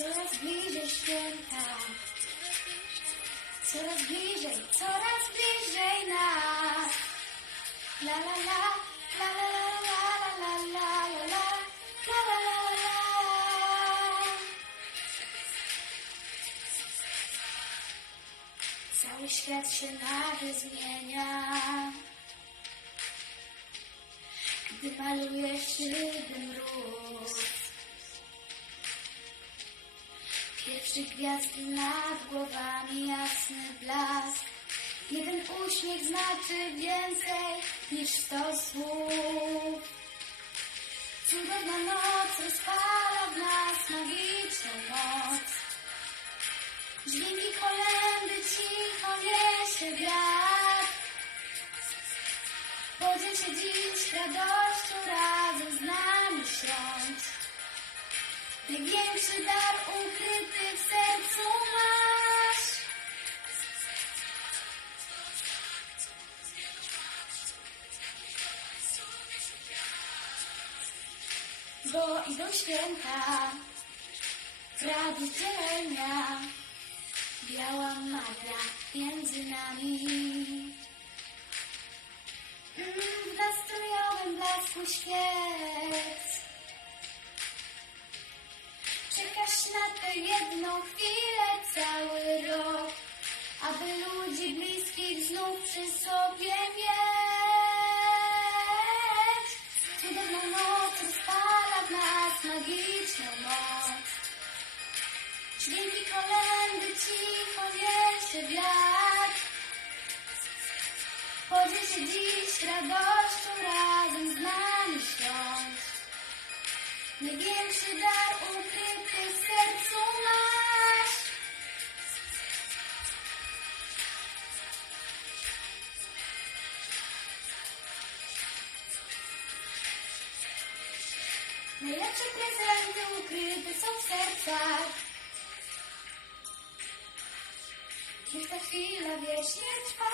Coraz bliżej święta. Coraz bliżej, coraz bliżej nas. La la la, la la la la la la la la la la la la la. Cały świat się nagle zmienia. Gdy malujesz szyby mróz. Pierwsze gwiazdy nad głowami, jasny blask. Jeden uśmiech znaczy więcej niż sto słów. Cudowna noc rozpala w nas magiczną moc. Dźwięki kolędy cicho Bo idą święta, radość dzielenia, biała magia między nami. Mm, W nastrojowym blasku świec Czekasz na tę jedną chwilę cały rok, aby ludzi bliskich znów przy sobie magiczną moc. Dźwięki kolędy cicho niesie wiatr. Podziel się dziś radością razem z nami świąt. Największy dar ukryty w sercu Najlepsze prezenty ukryte są w sercach. Niech ta chwila wiecznie trwa.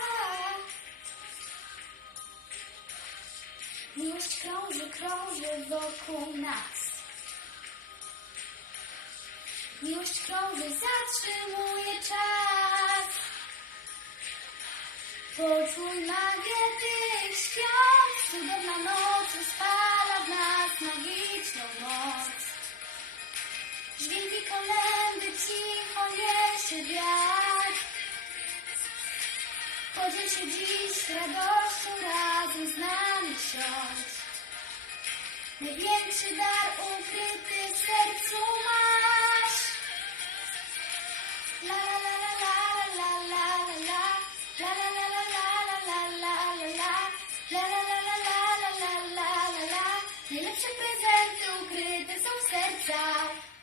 Miłość krąży, krąży wokół nas. Miłość krąży, zatrzymuje czas. Poczuj magię tych świąt. Cudowna noc rozpala w nas magiczną moc. Dźwięki kolędy cicho niesie wiatr. Podziel się dziś radością razem z nami siądź. Największy dar ukryty w sercu masz. La la Najlepsze prezenty ukryte są w sercach.